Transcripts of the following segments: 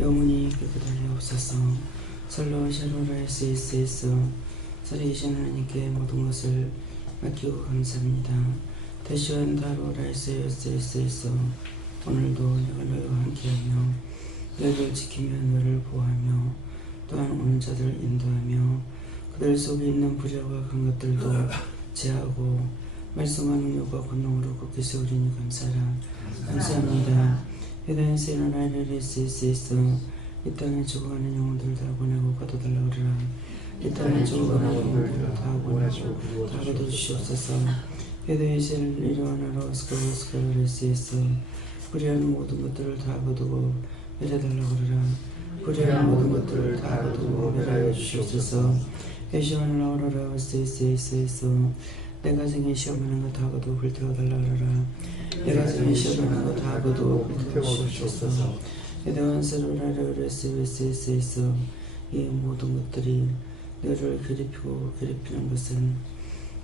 영원히 깨끗하리옵소서. 살로 샤로라 에스에스에서 살아계신 하나님께 모든 것을 맡기고 감사합니다. 대시원 다로라 에스에스에서 오늘도 내가 너희와 함께하며 너희를 지키며 너희를 보호하며 또한 오는 자들을 인도하며 그들 속에 있는 불의와 간 것들도 제하고 말씀과 능력과 권능으로 굳게 세우리니 감사하라. 감사합니다. 해당에서 일어날 에스에스에서 이 땅에 죽어가는 영혼들을 다 보내고 가둬달라 그러라. 이 땅에 죽어가는 영혼들을 다 보내고 다 가둬주시옵소서. 해당에서 일어나라 스카르스에서 불의한 모든 것들을 다 거두고 멸하달라 그러라. 불의한 모든 것들을 다 거두고 멸하여 주시옵소서. 해시원 라오라라 에스에스에서 내가 생에 시험하는 것 다 거두고 불태워달라 그러라. 내가 생에 시험하는 것 다 거두고 불태워주시옵소서. 해당한 세로라라 에스에스에서 이 모든 것들이 너를 괴롭히고 괴롭히는 것은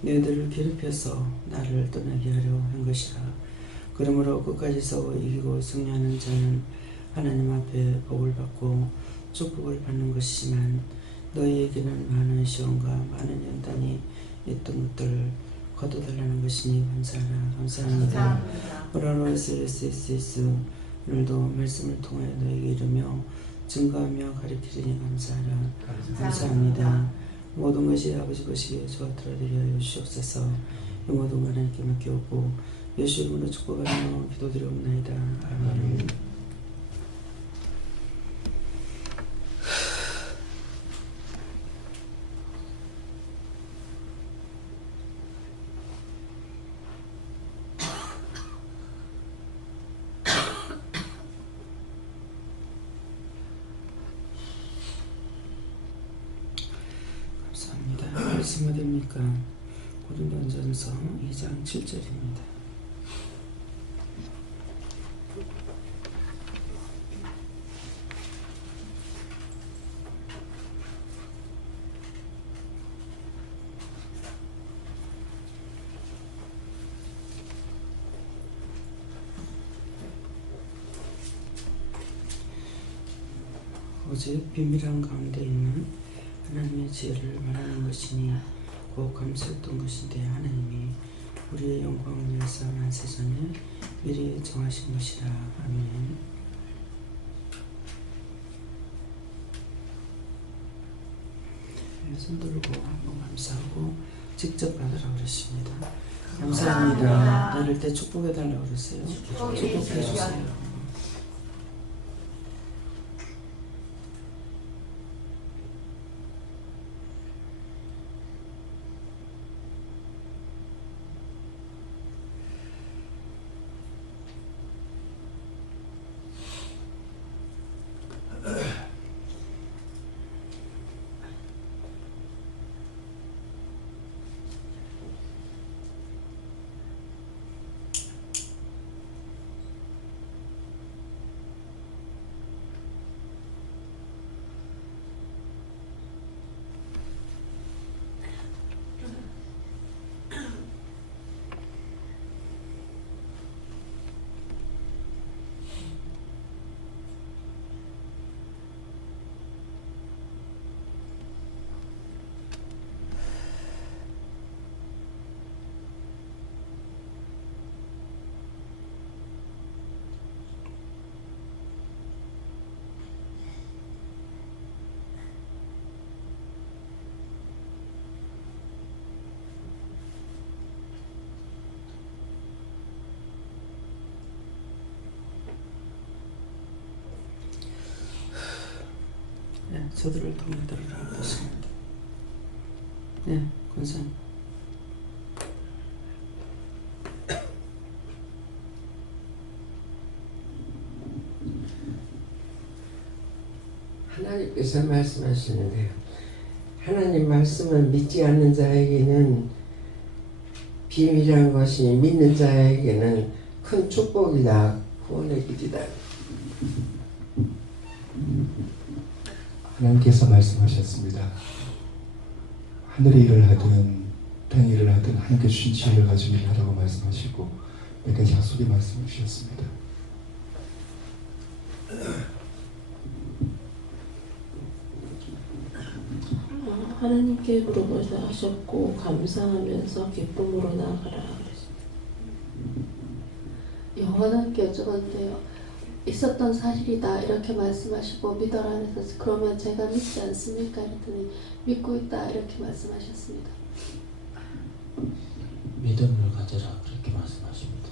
너희들을 괴롭혀서 나를 떠나게 하려 한 것이라. 그러므로 끝까지 싸워 이기고 승리하는 자는 하나님 앞에 복을 받고 축복을 받는 것이지만 너희에게는 많은 시험과 많은 연단이 있던 것들을 거둬달라는 것이니 감사하라. 감사합니다. 오라로 에스에스에서 오늘도 말씀을 통하여 너희에게 이르며 증거하며 가르치리니 감사하라. 감사합니다. 모든 것이 아버지 것이기에 저와 들어드리게 하여 주시옵소서. 이 모든 걸 하나님께 맡기옵고 예수 이름으로 축복하며 기도드리옵나이다. 아멘. 말씀 어디입니까? 고린도전서 2장 7절입니다. 오직 비밀한 가운데 있는 하나님의 지혜를 말하는 것이니 곧 감수했던 것인데 하나님이 우리의 영광을 위해서 만세전에 미리 정하신 것이라. 아멘. 손 들고 한번 감사하고 직접 받으라고 그랬습니다. 감사합니다. 이럴 때 축복해달라고 그러세요. 축복해주세요. 저들을 통해 들으라고 하십니다. 네, 권사님. 하나님께서 말씀하시는데요. 하나님 말씀을 믿지 않는 자에게는 비밀한 것이 믿는 자에게는 큰 축복이다. 구원의 길이다. 하나님께서 말씀하셨습니다. 하늘의 일을 하든 땅의 일을 하든 하나님께 주신 지혜를 가지고 일하라고 말씀하시고 몇 가지 약속의 말씀을 주셨습니다. 하나님께 물어보자 하셨고 감사하면서 기쁨으로 나아가라 그랬습니다. 영원하게 여쭤봤는데요. 있었던 사실이다 이렇게 말씀하시고 믿어라 하셔서 그러면 제가 믿지 않습니까? 이랬더니 믿고 있다 이렇게 말씀하셨습니다. 믿음을 가져라 그렇게 말씀하십니다.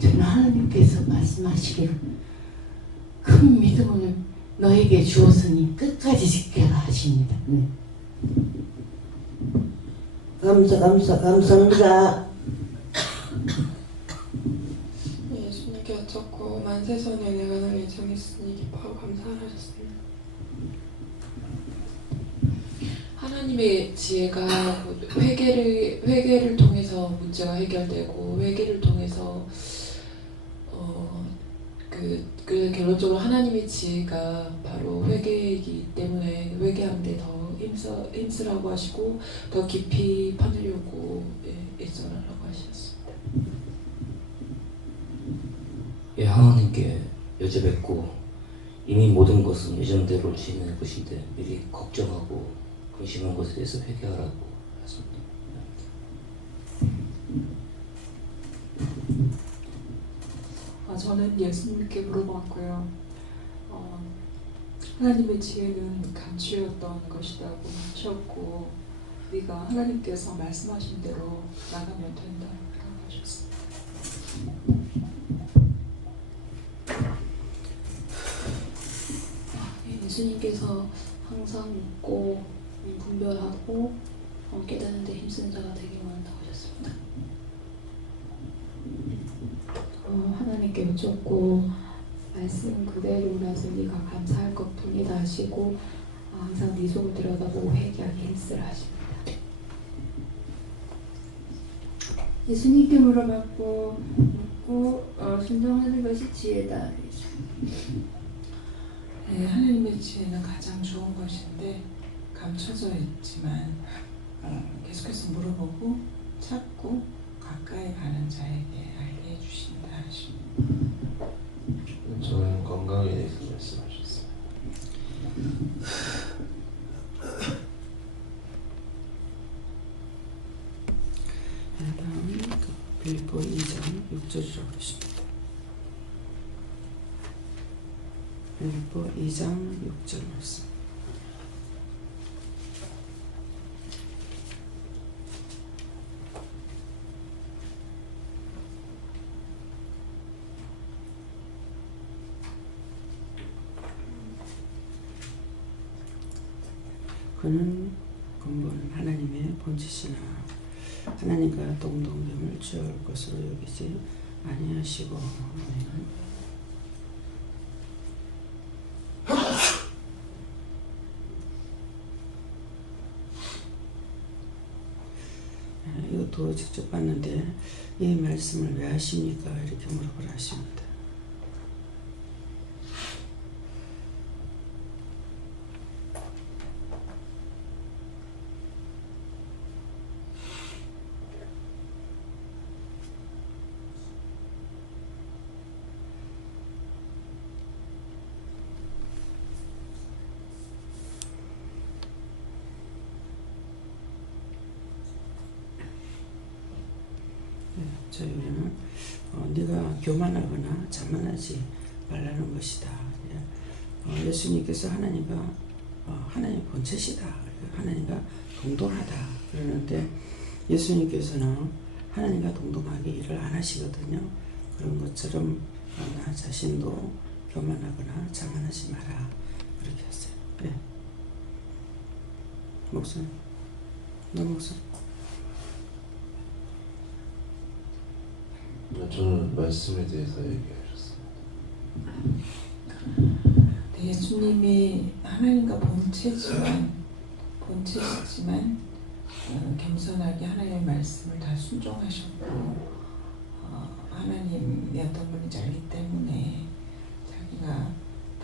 저는 하나님께서 말씀하시기를 큰 믿음을 너에게 주었으니 끝까지 지켜라 하십니다. 네. 감사합니다. 예수님께 여쭙고 만세전에 내가 날 예정했으니 기뻐하고 감사를 하셨습니다. 하나님의 지혜가 회개를 통해서 문제가 해결되고 회개를 통해서 그 결론적으로 하나님의 지혜가 바로 회개이기 때문에 회개하는데 더 힘쓰라고 하시고 더 깊이 파내려고 애써라고 하셨습니다. 예, 하나님께 여쭤뵙고 이미 모든 것은 예정대로 진행할 것인데 미리 걱정하고 근심한 것에 대해서 회개하라고 하셨습니다. 저는 예수님께 물어봤고요. 하나님의 지혜는 감추었던 것이라고 하셨고 네가 하나님께서 말씀하신 대로 나가면 된다고 하셨습니다. 예수님께서 항상 묻고 분별하고 깨닫는 데 힘쓰는 자가 되기 원한다고 하셨습니다. 하나님께 여쭙고 말씀 그대로라서 네가 감사할 것뿐이다 하시고 항상 네 속을 들여다보고 회개하기 힘쓰라 하십니다. 예수님께 물어봤고 묻고 순종하는 것이 지혜다. 네, 하나님의 지혜는 가장 좋은 것인데 감춰져 있지만 계속해서 물어보고 찾고 가까이 가는 자에게 알게 해주신다 하십니다. 저는 건강에 대해서 말씀하셨어요. 다음 빌보 2장 6절이라고 그러십니다. 빌보 2장 6절 말씀. 그는 근본 하나님의 본체시나 하나님과 동등됨을 취할 것으로 여기지 아니하시고 이것도 직접 봤는데 이 말씀을 왜 하십니까? 이렇게 물어보라 하십니다. 우리는 네가 교만하거나 자만하지 말라는 것이다. 예수님께서 하나님과 하나님 본체시다. 하나님과 동등하다. 그러는데 예수님께서는 하나님과 동등하게 일을 안 하시거든요. 그런 것처럼 나 자신도 교만하거나 자만하지 마라. 그렇게 했어요. 네. 목사님, 너 목사님. 저는 말씀에 대해서 얘기하셨습니다. 네, 예수님이 하나님과 본체시지만 겸손하게 하나님의 말씀을 다 순종하셨고 하나님이 어떤 분인지 알기 때문에 자기가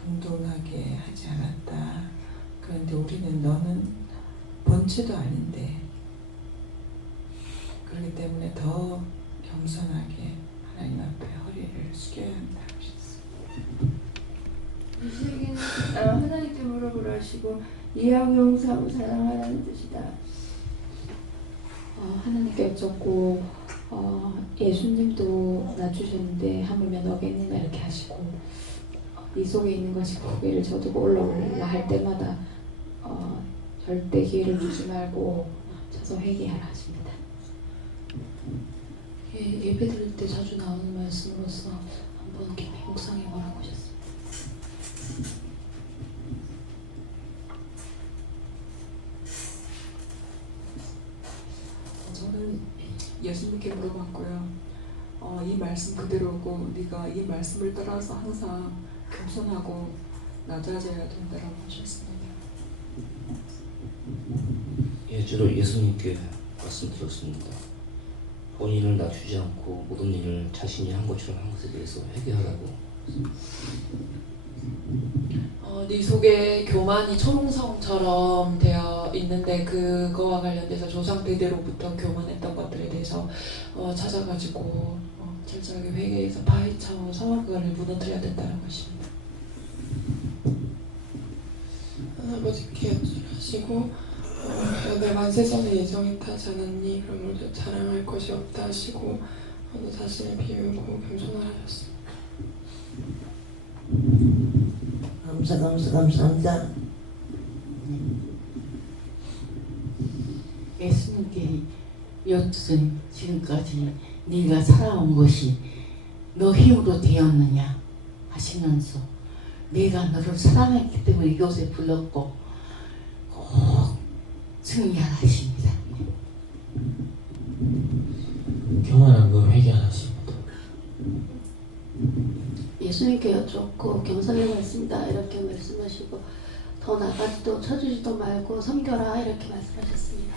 동등하게 하지 않았다. 그런데 우리는 너는 본체도 아닌데 그렇기 때문에 더 겸손하게 하나님 앞에 허리를 숙여야 한다고 하셨습니다. 예수에게는 하나님께 물어보라 하시고 이해하고 용서하고 사랑하라는 뜻이다. 하나님께 여쭙고 예수님도 낮추셨는데 하물며 너겠느냐 이렇게 하시고 네 속에 있는 것이 고개를 저두고 올라올라 할 때마다 절대 기회를 주지 말고 쳐서 회개하라 하십니다. 예배 드릴 때 자주 나오는 말씀으로서 한번 깊이 묵상해 보라고 하셨습니다. 저는 예수님께 물어봤고요. 이 말씀 그대로고 네가 이 말씀을 따라서 항상 겸손하고 낮아져야 된다고 하셨습니다. 예, 저도 예수님께 말씀드렸습니다. 본인을 낮추지 않고 모든 일을 자신이 한 것처럼 한 것에 대해서 회개하라고. 네 속에 교만이 초롱성처럼 되어 있는데 그거와 관련돼서 조상대대로부터 교만했던 것들에 대해서 찾아가지고 철저하게 회개해서 파헤쳐서 그거를 무너뜨려야 된다는 것입니다. 아버지께 여쭈하시고 내 만세전에 예정이 타지 않았니? 그러므로 자랑할 것이 없다 하시고 너 자신을 비우고 겸손하라 하셨습니다. 감사합니다. 예수님께 여쭈더니 지금까지 네가 살아온 것이 너 힘으로 되었느냐 하시면서 내가 너를 사랑했기 때문에 이곳에 불렀고 꼭 승리하라 하십니다. 교만한 거 회개하십니다. 예수님께 여쭙고 겸손히 말씀이다 이렇게 말씀하시고 더 나가지도 쳐주지도 말고 섬겨라 이렇게 말씀하셨습니다.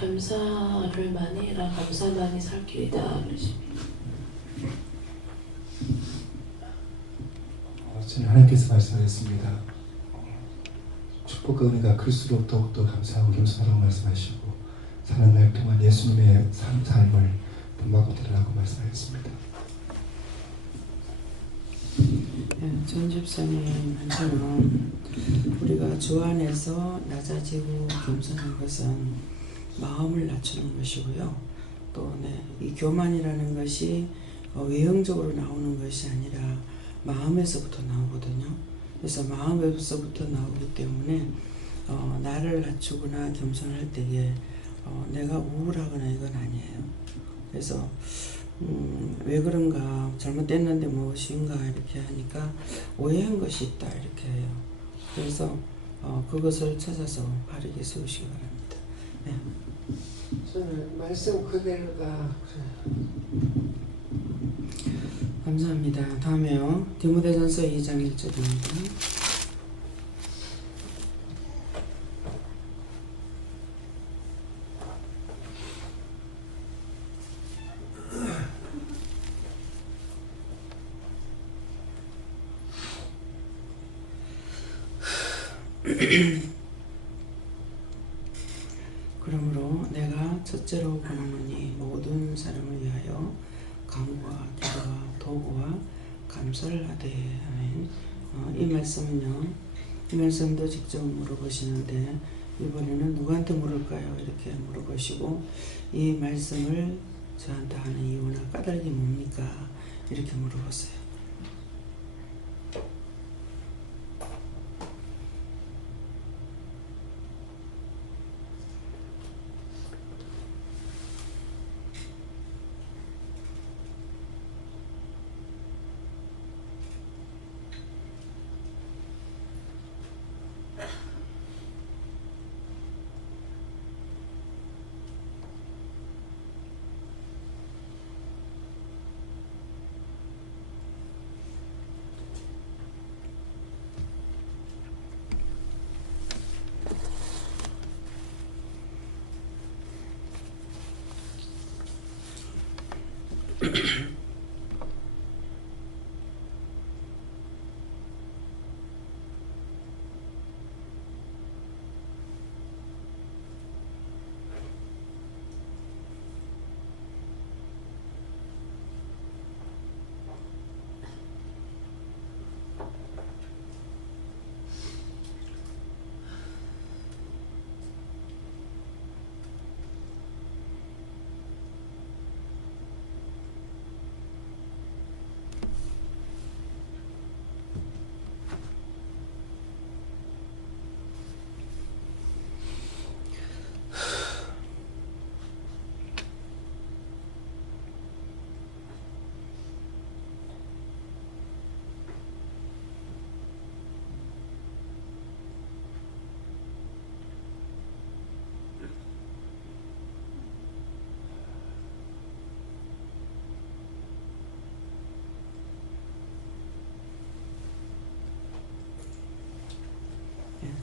감사를 많이 해라. 감사만이 살 길이다 그러십니다. 저는 하나님께서 말씀하셨습니다. 축복과 은혜가 클수록 더욱더 감사하고 겸손하라고 말씀하시고 사는 날 동안 예수님의 삶을 본받고 드리라고 말씀하셨습니다. 네, 전 집사님 한처럼 우리가 주 안에서 낮아지고 겸손한 것은 마음을 낮추는 것이고요. 또 이 교만이라는 것이 외형적으로 나오는 것이 아니라 마음에서부터 나오거든요. 그래서 마음에서부터 나오기 때문에 나를 낮추거나 겸손할 때에 내가 우울하거나 이건 아니에요. 그래서 왜 그런가 잘못됐는데 무엇인가 이렇게 하니까 오해한 것이 있다 이렇게 해요. 그래서 그것을 찾아서 바르게 세우시기 바랍니다. 네. 저는 말씀 그대로가 감사합니다. 다음에요. 디모데전서 2장 1절입니다. 그러므로 내가 첫째로 권하노니 모든 사람을 위하여 간구와 기도와 도구와 감사를 하되. 이 말씀은요, 이 말씀도 직접 물어보시는데 이번에는 누구한테 물을까요? 이렇게 물어보시고 이 말씀을 저한테 하는 이유나 까닭이 뭡니까? 이렇게 물어보세요.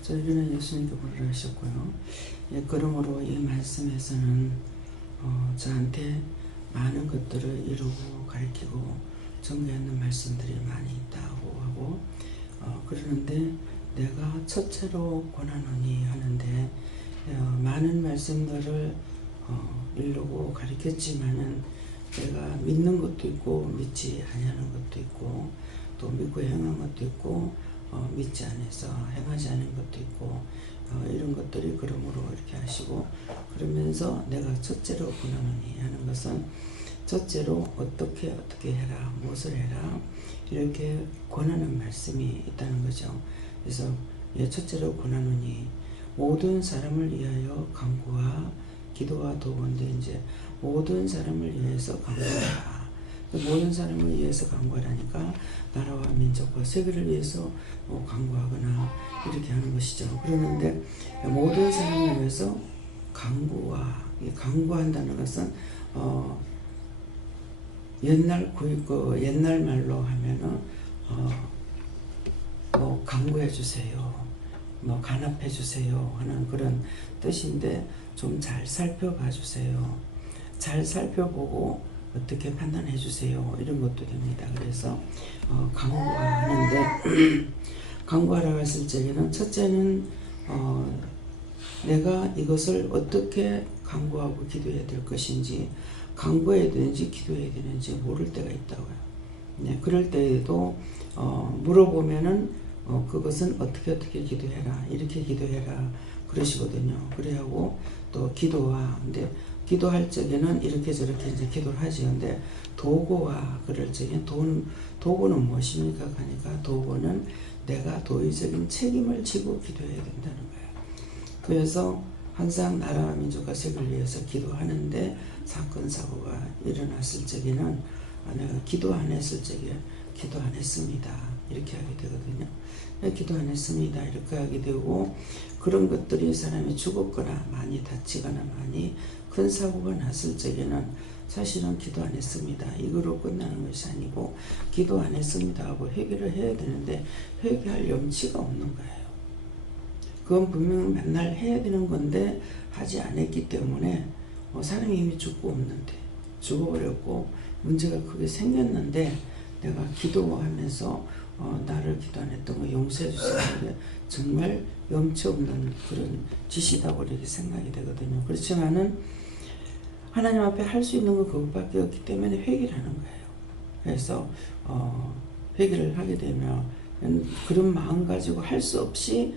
저희는 예수님께 부르라 하셨고요. 예, 그러므로 이 말씀에서는 저한테 많은 것들을 이루고 가르치고 전개하는 말씀들이 많이 있다고 하고 그러는데 내가 첫째로 권하노니 하는데 많은 말씀들을 이루고 가르쳤지만은 내가 믿는 것도 있고 믿지 아니하는 것도 있고 또 믿고 행한 것도 있고 믿지 않아서 행하지 않은 것도 있고 이런 것들이 그러므로 이렇게 하시고 그러면서 내가 첫째로 권하노니 하는 것은 첫째로 어떻게 해라 무엇을 해라 이렇게 권하는 말씀이 있다는 거죠. 그래서 첫째로 권하노니 모든 사람을 위하여 간구와 기도와 도구인데 이제 모든 사람을 위해서 간구하라. 모든 사람을 위해서 간구하라니까 나라와 민족과 세계를 위해서 간구하거나 이렇게 하는 것이죠. 그러는데 모든 사람을 위해서 간구한다는 것은 옛날 말로 하면은 뭐 간구해 주세요, 뭐 간합해 주세요 하는 그런 뜻인데 좀 잘 살펴봐 주세요. 잘 살펴보고 어떻게 판단해 주세요. 이런 것도 됩니다. 그래서 간구하는데 간구하라고 했을 적에는 첫째는 내가 이것을 어떻게 간구하고 기도해야 될 것인지 간구해야 되는지 기도해야 되는지 모를 때가 있다고요. 네, 그럴 때에도 물어보면은 그것은 어떻게 기도해라 이렇게 기도해라 그러시거든요. 그래하고 또 근데 기도할 적에는 이렇게 저렇게 이제 기도를 하지. 근데 도구와 그럴 적에 도구는 무엇입니까? 하니까 도구는 내가 도의적인 책임을 지고 기도해야 된다는 거예요. 그래서 항상 나라와 민족과 세계를 위해서 기도하는데 사건 사고가 일어났을 적에는 내가 기도 안 했을 적에 기도 안 했습니다 이렇게 하게 되거든요. 기도 안 했습니다 이렇게 하게 되고 그런 것들이 사람이 죽었거나 많이 다치거나 많이 큰 사고가 났을 적에는 사실은 기도 안 했습니다 이거로 끝나는 것이 아니고 기도 안 했습니다 하고 회개를 해야 되는데 회개할 염치가 없는 거예요. 그건 분명 맨날 해야 되는 건데 하지 않았기 때문에 사람이 이미 죽어버렸고 문제가 크게 생겼는데 내가 기도하면서 나를 기도 안 했던 거 용서해 주세요. 정말 염치 없는 그런 짓이라고 이렇게 생각이 되거든요. 그렇지만은 하나님 앞에 할 수 있는 건 그것밖에 없기 때문에 회개를 하는 거예요. 그래서 회개를 하게 되면 그런 마음 가지고 할 수 없이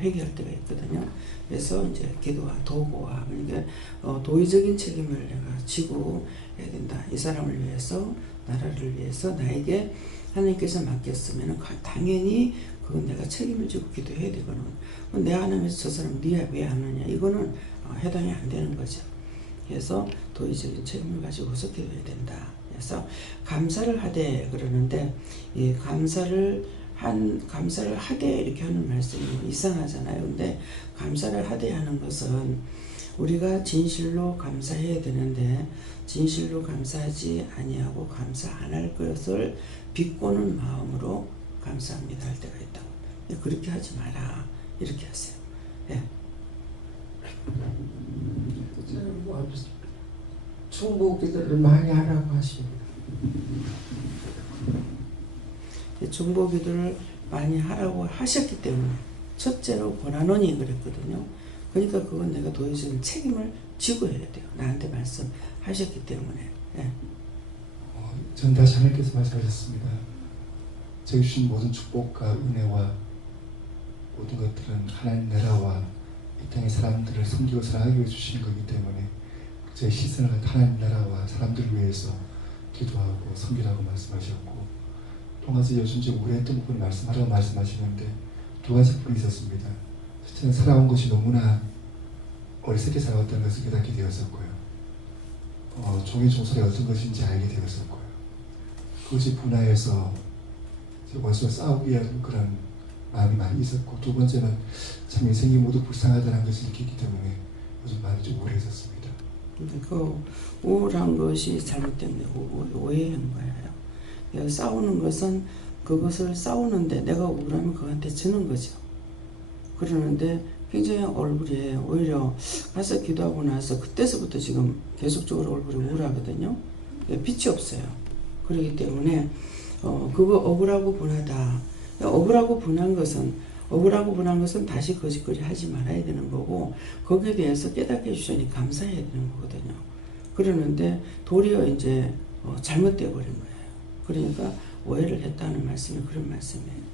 회개할 때가 있거든요. 그래서 이제 기도와 도구와 그러니까 도의적인 책임을 내가 지고 해야 된다. 이 사람을 위해서 나라를 위해서 나에게 하나님께서 맡겼으면 당연히 그건 내가 책임을 지고 기도해야 되거든. 내 안 하면서 저 사람 네 왜 안 하냐 이거는 해당이 안 되는 거죠. 그래서 도의적인 책임을 가지고서 기도해야 된다. 그래서 감사를 하되 그러는데 이 감사를 하되 이렇게 하는 말씀이 이상하잖아요. 근데 감사를 하되 하는 것은 우리가 진실로 감사해야 되는데 진실로 감사하지 아니하고 감사 안 할 것을 비꼬는 마음으로 감사합니다 할 때가 있다고. 그렇게 하지 마라 이렇게 하세요. 네. 중보 기도를 많이 하라고 하십니다. 중보 기도를 많이 하라고 하셨기 때문에 첫째로 권하노니 그랬거든요. 그러니까 그건 내가 도의적인 책임을 지고 해야 돼요. 나한테 말씀하셨기 때문에. 네. 전 다시 하나님께서 말씀하셨습니다. 저희 주신 모든 축복과 은혜와 모든 것들은 하나님 나라와 이 땅의 사람들을 섬기고 사랑하기 위해 주신 거기 때문에 저희 시선을 하나님 나라와 사람들을 위해서 기도하고 섬기라고 말씀하셨고 또 가서 요즘 좀 오랫동안 부분 말씀하라고 말씀하시는데 두 가지 부분이 있었습니다. 첫째는 살아온 것이 너무나 어리석게 살아왔다는 것을 깨닫게 되었었고요. 종의 종소리 어떤 것인지 알게 되었었고요. 그것이 분화해서 원수와 싸우기 위한 그런 마음이 많이 있었고 두 번째는 참 인생이 모두 불쌍하다는 것을 느끼기 때문에 요즘 많이 좀 우울했었습니다. 그 우울한 것이 잘못된 오해인 거예요. 싸우는 것은 그것을 싸우는데 내가 우울하면 그한테 지는 거죠. 그러는데 굉장히 얼굴이 오히려 가서 기도하고 나서 그때서부터 지금 계속적으로 얼굴이 우울하거든요. 빛이 없어요. 그렇기 때문에 그거 억울하고 분하다. 억울하고 분한 것은 다시 거짓거리 하지 말아야 되는 거고, 거기에 대해서 깨닫게 해주시니 감사해야 되는 거거든요. 그러는데 도리어 이제 잘못되어 버린 거예요. 그러니까 오해를 했다는 말씀이 그런 말씀이에요.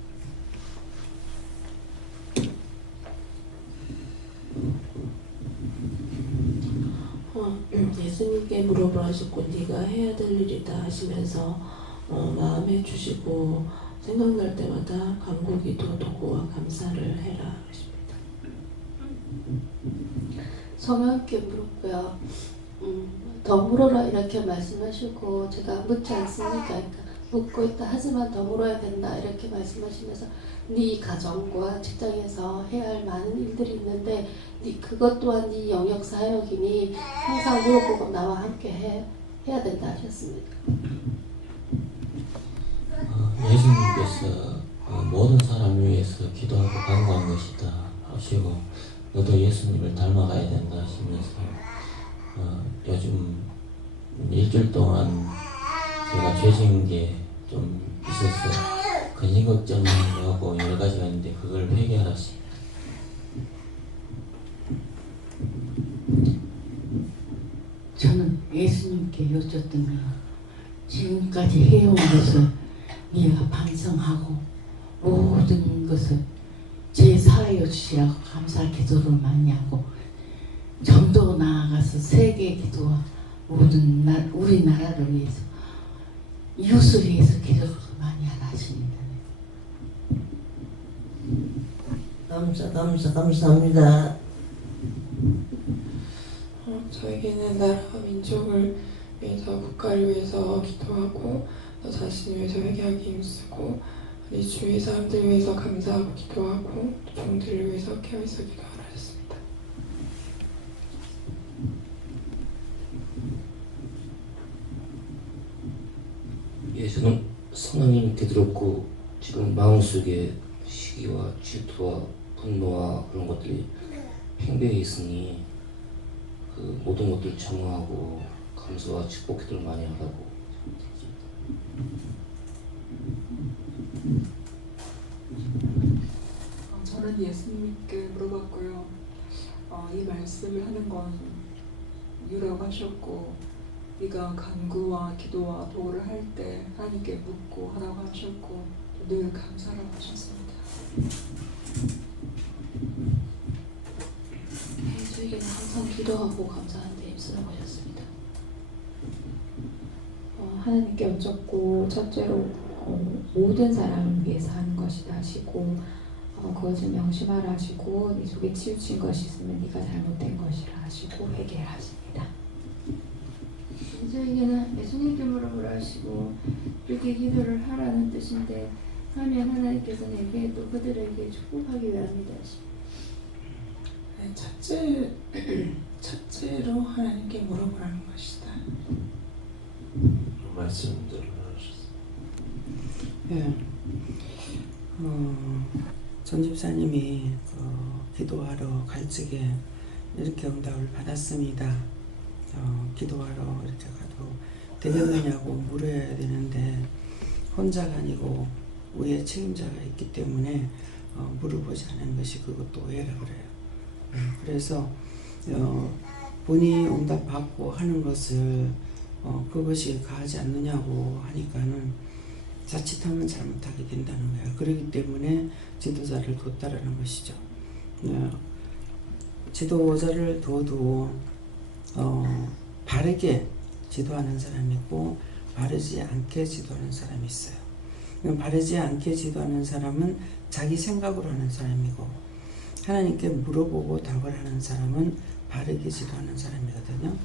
예수님께 물어보라셨고 네가 해야 될 일이다 하시면서 마음에 주시고 생각날 때마다 간구기도 도구와 감사를 해라 하십니다. 성령께 물었고요. 더 물어라 이렇게 말씀하시고 제가 묻지 않습니까? 그러니까 묻고 있다 하지만 더 물어야 된다 이렇게 말씀하시면서 네 가정과 직장에서 해야 할 많은 일들이 있는데 그것 또한 네 영역 사역이니 항상 물어보고 나와 함께 해야 된다 하셨습니다. 예수님께서 모든 사람을 위해서 기도하고 간구한 것이다 하시고 너도 예수님을 닮아가야 된다 하시면서 요즘 일주일 동안 제가 죄진 게 좀 있어서 근심 걱정하고 여러 가지가 있는데 그걸 회개하라십니다. 저는 예수님께 여쭙더니 지금까지 해온 것을 네가 반성하고 모든 것을 제사하여 주시라고 감사 기도를 많이 하고 좀 더 나아가서 세계 기도와 모든 우리나라를 위해서 이웃을 위해서 기도를 많이 하십니다. 감사합니다. 저에게는 나라와 민족을 위해서, 국가를 위해서 기도하고 너 자신을 위해서 회개하기 힘쓰고 네 주위 사람들 위해서 감사하고 기도하고 종들을 위해서 깨어있어 기도하라 하셨습니다. 예, 저는 성령님께 들었고 지금 마음속에 시기와 질투와 분노와 그런 것들이 팽배해 있으니 그 모든 것들 정화하고 감사와 축복 기도를 많이 하라고. 저는 예수님께 물어봤고요. 이 말씀을 하는 건 이유라고 하셨고 네가 간구와 기도와 도를 할 때 하나님께 묻고 하라고 하셨고 늘 감사라고 하셨습니다. 저에게는 항상 기도하고 감사한 데 힘쓰라고 하셨습니다. 하나님께 여쭙고 첫째로 모든 사람을 위해서 하는 것이다 하시고 그것을 명심하라 하시고 네 속에 치우친 것이 있으면 네가 잘못된 것이라 하시고 회개를 하십니다. 저에게는 예수님께 물어보라 하시고 이렇게 기도를 하라는 뜻인데 하면 하나님께서 내게 또 그들에게 축복하기 위함이다 하십니다. 첫째로 하나님께 물어보라는 것이다. 말씀대로 하셨습니다. 예. 전 집사님이 기도하러 갈 적에 이렇게 응답을 받았습니다. 기도하러 이렇게 가도 되겠느냐고 물어야 되는데 혼자가 아니고 위에 책임자가 있기 때문에 물어보지 않은 것이 그것도 오해라 그래요. 그래서 본인이 응답 받고 하는 것을 그것이 가하지 않느냐고 하니까는 자칫하면 잘못하게 된다는 거예요. 그렇기 때문에 지도자를 뒀다라는 것이죠. 지도자를 둬도 바르게 지도하는 사람이 있고 바르지 않게 지도하는 사람이 있어요. 바르지 않게 지도하는 사람은 자기 생각으로 하는 사람이고 하나님께 물어보고 답을 하는 사람은 바르게 지도하는 사람이거든요.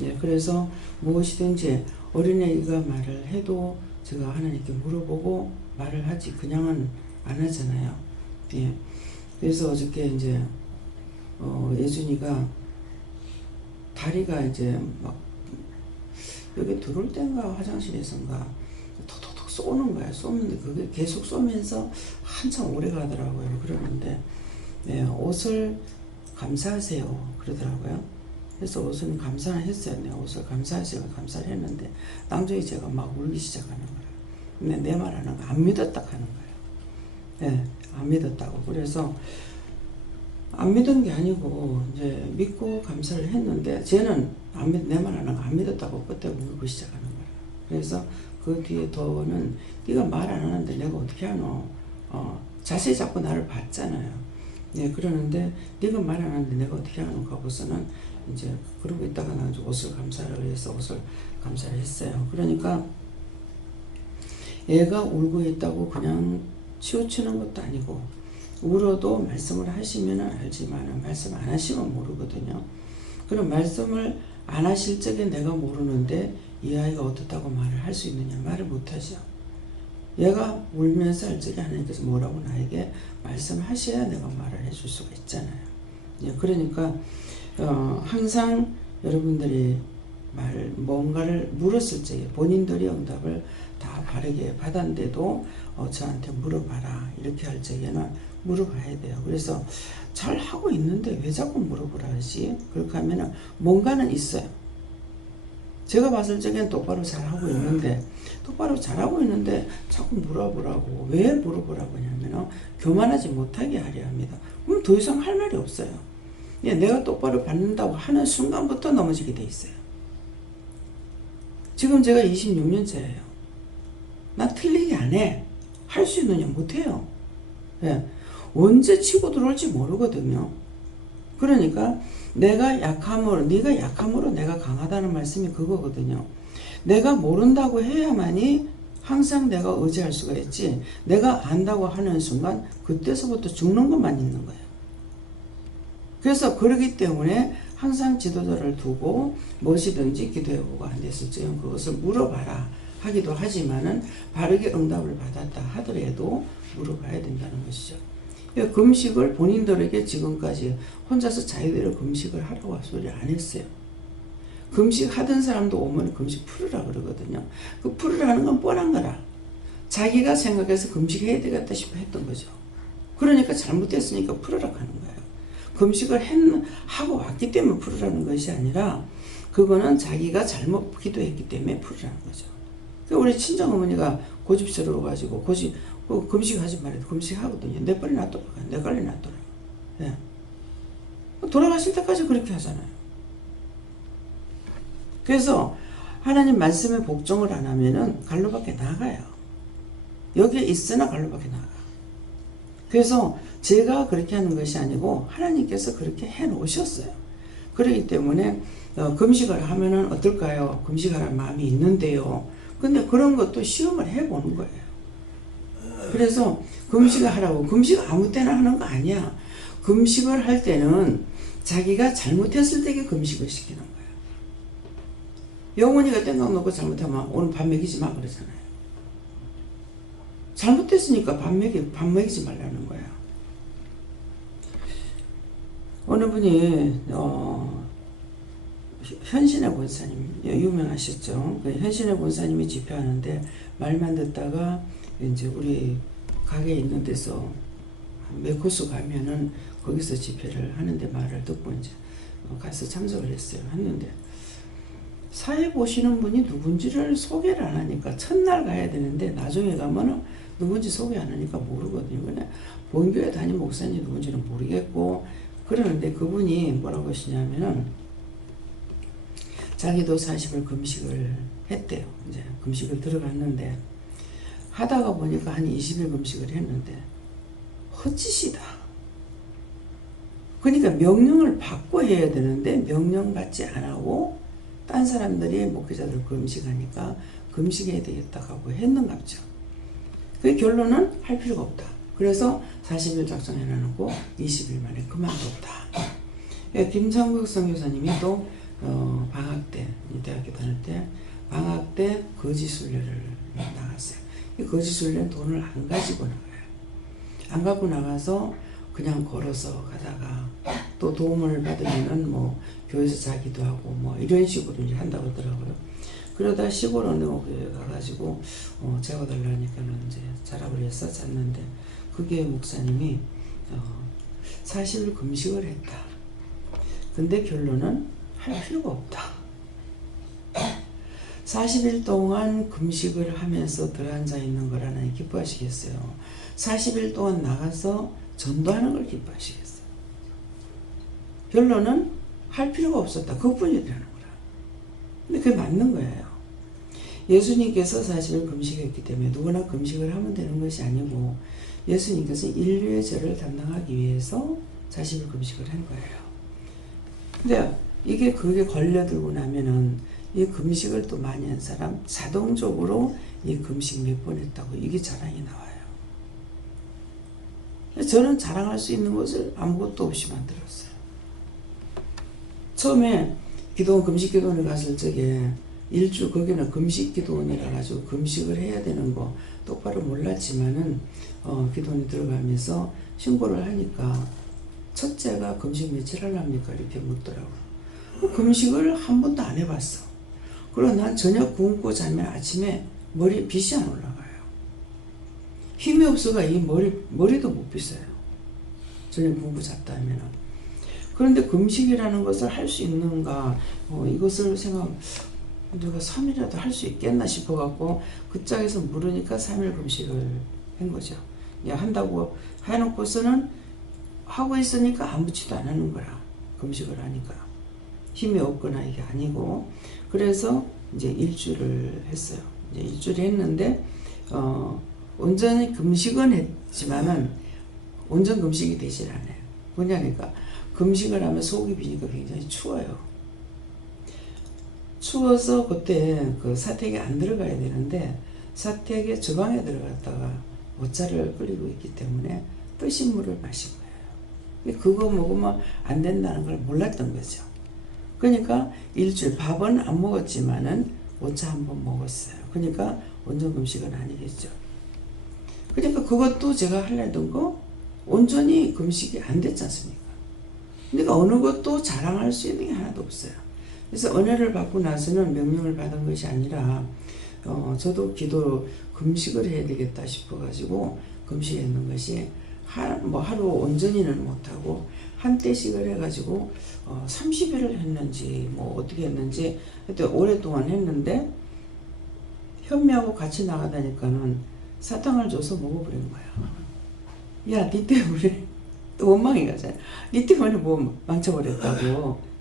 예, 그래서 무엇이든지 어린애가 말을 해도 제가 하나님께 물어보고 말을 하지 그냥은 안 하잖아요. 예, 그래서 어저께 이제 예준이가 다리가 이제 막 여기 들어올 때인가 화장실에선가 톡톡톡 쏘는 거야. 쏘는데 그게 계속 쏘면서 한참 오래 가더라고요. 그러는데 옷을 감사하세요 그러더라고요. 그래서 옷은 감사를 했어요. 내 옷을 감사하세요. 감사를 했는데 나중에 제가 막 울기 시작하는 거예요. 근데 내 말하는 거 안 믿었다 하는 거예요. 안 믿었다고. 그래서 안 믿은 게 아니고 이제 믿고 감사를 했는데 쟤는 내 말하는 거 안 믿었다고 그때 울고 시작하는 거예요. 그래서 그 뒤에 더는 네가 말 안 하는데 내가 어떻게 하노? 자세히 자꾸 나를 봤잖아요. 그러는데 네가 말 안 하는데 내가 어떻게 하노? 하고서는 이제 그러고 있다가 나 옷을 감사를 해서 옷을 감사를 했어요. 그러니까 애가 울고 있다고 그냥 치우치는 것도 아니고 울어도 말씀을 하시면 알지만 말씀 안 하시면 모르거든요. 그럼 말씀을 안 하실 적에 내가 모르는데 이 아이가 어떻다고 말을 할 수 있느냐? 말을 못하죠. 얘가 울면서 할 적에 하나님께서 뭐라고 나에게 말씀하셔야 내가 말을 해줄 수가 있잖아요. 그러니까 항상 여러분들이 뭔가를 물었을 적에 본인들이 응답을 다 바르게 받았는데도 저한테 물어봐라 이렇게 할 적에는 물어봐야 돼요. 그래서 잘 하고 있는데 왜 자꾸 물어보라 하지? 그렇게 하면은 뭔가는 있어요. 제가 봤을 적엔 똑바로 잘하고 있는데 자꾸 물어보라고. 왜 물어보라고 하냐면 교만하지 못하게 하려 합니다. 그럼 더 이상 할 말이 없어요. 내가 똑바로 받는다고 하는 순간부터 넘어지게 돼 있어요. 지금 제가 26년째예요. 나 틀리게 안 해. 할 수 있느냐? 못해요. 언제 치고 들어올지 모르거든요. 그러니까 네가 약함으로 내가 강하다는 말씀이 그거거든요. 내가 모른다고 해야만이 항상 내가 의지할 수가 있지, 내가 안다고 하는 순간 그때서부터 죽는 것만 있는 거예요. 그래서 그러기 때문에 항상 지도자를 두고 무엇이든지 기도해보고 안 됐을 적엔 그것을 물어봐라 하기도 하지만은 바르게 응답을 받았다 하더라도 물어봐야 된다는 것이죠. 금식을 본인들에게 지금까지 혼자서 자기들을 금식을 하라고 소리 안 했어요. 금식 하던 사람도 오면 금식 풀으라 그러거든요. 그 풀으라는 건 뻔한 거라. 자기가 생각해서 금식해야 되겠다 싶어 했던 거죠. 그러니까 잘못됐으니까 풀으라 하는 거예요. 금식을 하고 왔기 때문에 풀으라는 것이 아니라 그거는 자기가 잘못 기도했기 때문에 풀으라는 거죠. 우리 친정어머니가 고집스러워가지고 금식하지 말아도 금식하거든요. 내 빨리 놔둬라. 내 빨리 놔둬라. 돌아가실 때까지 그렇게 하잖아요. 그래서 하나님 말씀에 복종을 안 하면은 갈로 밖에 나가요. 여기에 있으나 갈로 밖에 나가. 그래서 제가 그렇게 하는 것이 아니고 하나님께서 그렇게 해 놓으셨어요. 그렇기 때문에 금식을 하면은 어떨까요? 금식하라는 마음이 있는데요. 근데 그런 것도 시험을 해보는 거예요. 그래서 금식을 하라고. 금식 아무 때나 하는 거 아니야. 금식을 할 때는 자기가 잘못했을 때 금식을 시키는 거예요. 영원히가 땡강 놓고 잘못하면 오늘 밥 먹이지 마 그러잖아요. 잘못했으니까 밥 먹이지 말라는 거야. 어느 분이 현신의 권사님 유명하셨죠. 현신의 권사님이 집회하는데 말만 듣다가 이제 우리 가게에 있는 데서 몇 코스 가면은 거기서 집회를 하는데 말을 듣고 이제 가서 참석을 했어요. 했는데 사회 보시는 분이 누군지를 소개를 안 하니까 첫날 가야 되는데 나중에 가면은 누군지 소개 안 하니까 모르거든요. 그냥 본교회 담임 목사님 누군지는 모르겠고 그러는데 그분이 뭐라고 하시냐면은 자기도 40일 금식을 했대요. 이제 금식을 들어갔는데 하다가 보니까 한 20일 금식을 했는데 헛짓이다. 그러니까 명령을 받고 해야 되는데 명령 받지 안 하고 딴 사람들이 목회자들 금식하니까 금식해야 되겠다 하고 했는갑죠. 그 결론은 할 필요가 없다. 그래서 40일 작정해놓고 20일 만에 그만뒀다. 김상국 선교사님이 또 방학 때 대학교 다닐 때 방학 때 거지순례를 나갔어요. 이 거지순례는 돈을 안 가지고 나가요. 안 갖고 나가서 그냥 걸어서 가다가 또 도움을 받으면은 뭐 교회에서 자기도 하고 뭐 이런 식으로 이제 한다고 하더라고요. 그러다 시골 어느 교회 가가지고 재워달라니까는 이제 자라고 해서 잤는데 그게 목사님이 40일 금식을 했다. 근데 결론은 할 필요가 없다. 40일 동안 금식을 하면서 들어앉아 있는 걸 하나님 기뻐하시겠어요? 40일 동안 나가서 전도하는 걸 기뻐하시겠어요? 결론은 할 필요가 없었다. 그것뿐이라는 거라. 근데 그게 맞는 거예요. 예수님께서 40일 금식했기 때문에 누구나 금식을 하면 되는 것이 아니고 예수님께서 인류의 죄를 담당하기 위해서 40일 금식을 한 거예요. 근데 그게 걸려들고 나면은 이 금식을 또 많이 한 사람 자동적으로 이 금식 몇 번 했다고 이게 자랑이 나와요. 저는 자랑할 수 있는 것을 아무것도 없이 만들었어요. 처음에 기도원 금식기도원에 갔을 적에 일주 거기는 금식기도원이라 가지고 금식을 해야 되는 거 똑바로 몰랐지만은 기도원에 들어가면서 신고를 하니까 첫째가 금식 며칠 하랍니까? 이렇게 묻더라고요. 금식을 한 번도 안 해봤어. 그리고 난 저녁 굶고 자면 아침에 빛이 안 올라가요. 힘이 없어가 이 머리도 못 빗어요. 저녁 굶고 잤다 하면은. 그런데 금식이라는 것을 할 수 있는가, 이것을 내가 3일이라도 할 수 있겠나 싶어갖고 그 짝에서 물으니까 3일 금식을 한 거죠. 한다고 해놓고서는 하고 있으니까 아무렇지도 안 하는 거라. 금식을 하니까. 힘이 없거나 이게 아니고. 그래서 이제 일주일을 했어요. 이제 일주일 했는데, 온전히 금식은 했지만은 온전 금식이 되질 않아요. 뭐냐니까. 금식을 하면 속이 비니까 굉장히 추워요. 추워서 그때 그 사택에 안 들어가야 되는데 사택에 주방에 들어갔다가 오차를 끓이고 있기 때문에 뜨신 물을 마신 거예요. 그거 먹으면 안 된다는 걸 몰랐던 거죠. 그러니까 일주일 밥은 안 먹었지만은 오차 한번 먹었어요. 그러니까 온전 금식은 아니겠죠. 그러니까 그것도 제가 하려던 거 온전히 금식이 안 됐지 않습니까? 그러니까 어느 것도 자랑할 수 있는 게 하나도 없어요. 그래서 은혜를 받고 나서는 명령을 받은 것이 아니라 저도 기도 금식을 해야 되겠다 싶어가지고 금식했는 것이 하루 온전히는 못하고 한때씩을 해가지고 30일을 했는지 어떻게 했는지 하여튼 오랫동안 했는데 현미하고 같이 나가다니까는 사탕을 줘서 먹어버린 거야. 야, 니 때문에 또 원망이 가잖아. 니 때문에 뭐 망쳐버렸다고.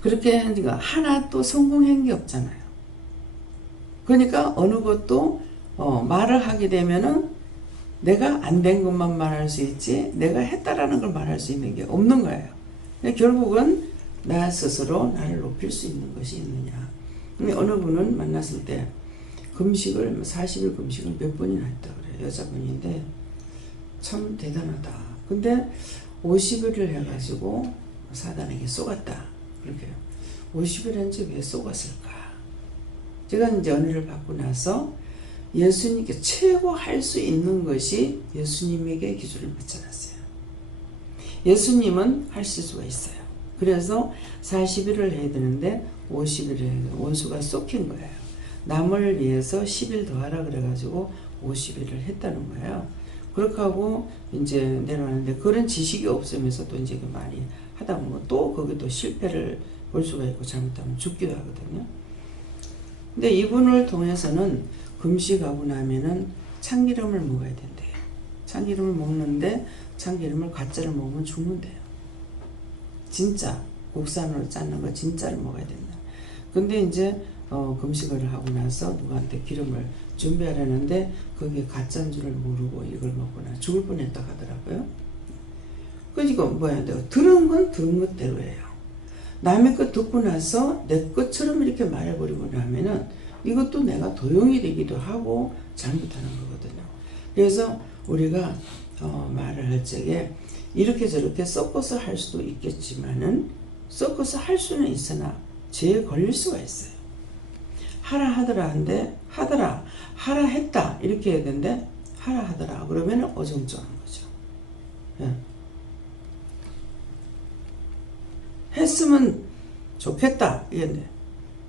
그렇게 하니까 하나 또 성공한 게 없잖아요. 그러니까 어느 것도 말을 하게 되면은 내가 안 된 것만 말할 수 있지 내가 했다라는 걸 말할 수 있는 게 없는 거예요. 결국은 나 스스로 나를 높일 수 있는 것이 있느냐. 근데 어느 분은 만났을 때 금식을 40일 금식을 몇 번이나 했다 그래요. 여자분인데 참 대단하다. 근데 50일을 해가지고 사단에게 쏘갔다. 그렇게 50일 한지 왜 쏘갔을까? 제가 이제 은혜를 받고 나서 예수님께 최고 할 수 있는 것이 예수님에게 기준을 맞춰놨어요. 예수님은 하실 수가 있어요. 그래서 40일을 해야 되는데 50일에 원수가 쏟긴 거예요. 남을 위해서 10일 더 하라 그래가지고 50일을 했다는 거예요. 그렇게 하고 이제 내려왔는데 그런 지식이 없으면서 또 이제 많이 하다 보면 또 거기도 실패를 볼 수가 있고 잘못하면 죽기도 하거든요. 근데 이분을 통해서는 금식하고 나면은 참기름을 먹어야 된대요. 참기름을 먹는데 참기름을 가짜를 먹으면 죽는데요. 진짜 국산으로 짰는 거 진짜를 먹어야 된다. 근데 이제 금식을 하고 나서 누구한테 기름을 준비하려는데 그게 가짜인 줄을 모르고 이걸 먹거나 죽을 뻔했다 하더라고요. 그러니까 뭐야 돼요? 들은 건 들은 것대로예요. 남의 것 듣고 나서 내 것처럼 이렇게 말해버리고 나면은 이것도 내가 도용이 되기도 하고 잘못하는 거거든요. 그래서 우리가 말을 할 적에 이렇게 저렇게 섞어서 할 수도 있겠지만은 섞어서 할 수는 있으나 죄에 걸릴 수가 있어요. 하라 하더라 한데 하더라 하라 했다 이렇게 해야 되는데 하라 하더라 그러면 어정쩡한 거죠. 예. 했으면 좋겠다 이랬는데